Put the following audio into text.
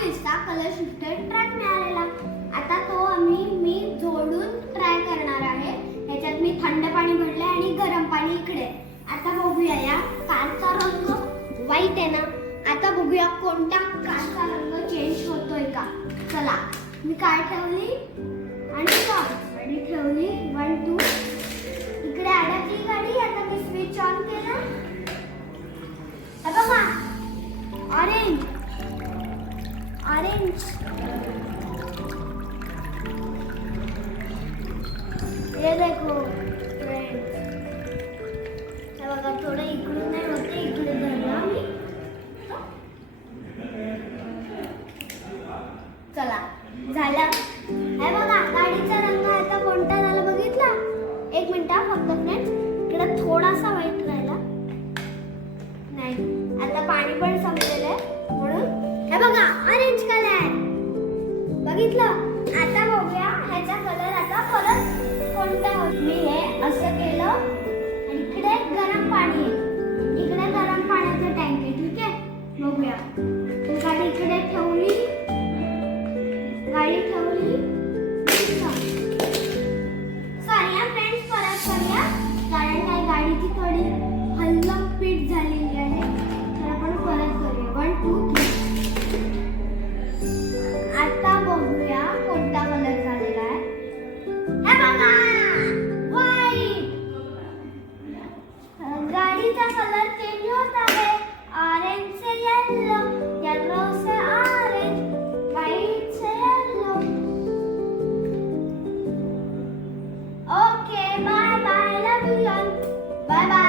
पीसचा colour shifted track मिळालेला. आता तो मी जोडून ट्राय करणार आहे. ह्याच्यात मी थंड पाणी भरले आणि गरम पाणी इकडे. आता बघूया या कारचा रंग व्हाईट आहे ना. आता बघूया कोणता कारचा रंग चेंज होतोय का. चला मी कार ठेवली आणि गाडी ठेवली 1 2. इकडे अडकली गाडी. आता मी स्विच ऑन केला. बघा ऑरेंज ऑरेंज. ये देखो फ्रेंड्स, हे बघा थोडं इकडून नाही होते, इकडे धरला मी. चला झालं. हे बघा गाडीचा रंग आता कोणता झाला बघितला. 1 मिनिट फक्त फ्रेंड्स, इकडे थोडासा व्हाईट राहिला. नाही आता पाणी पण संपलेलं आहे म्हणून. हे बघा ऑरेंज कलर बघितलं. आता बघूया ह्याचा कलर आता परत कोणता होतो. मी हे असं केलं आणि इकडे गरम पाणी आहे. इकडे गरम पाण्याचा टँक आहे. ठीक आहे बघूया. गाडी इकडे ठेवली. गाडी ठेवली. सॉरी फ्रेंड्स, परत करूया कारण काय गाडीची थोडी हल्लम पीठ झालेली आहे. तर आपण परत करूया 1 2 3. आता बघूया कोणता कलर झालेला आहे. हे बघा व्हाईट. गाडीचा कलर चेंज होत आहे. ऑरेंज से येलो, येलो से ऑरेंज, व्हाईट से yellow. Okay bye bye, love you all. Bye bye.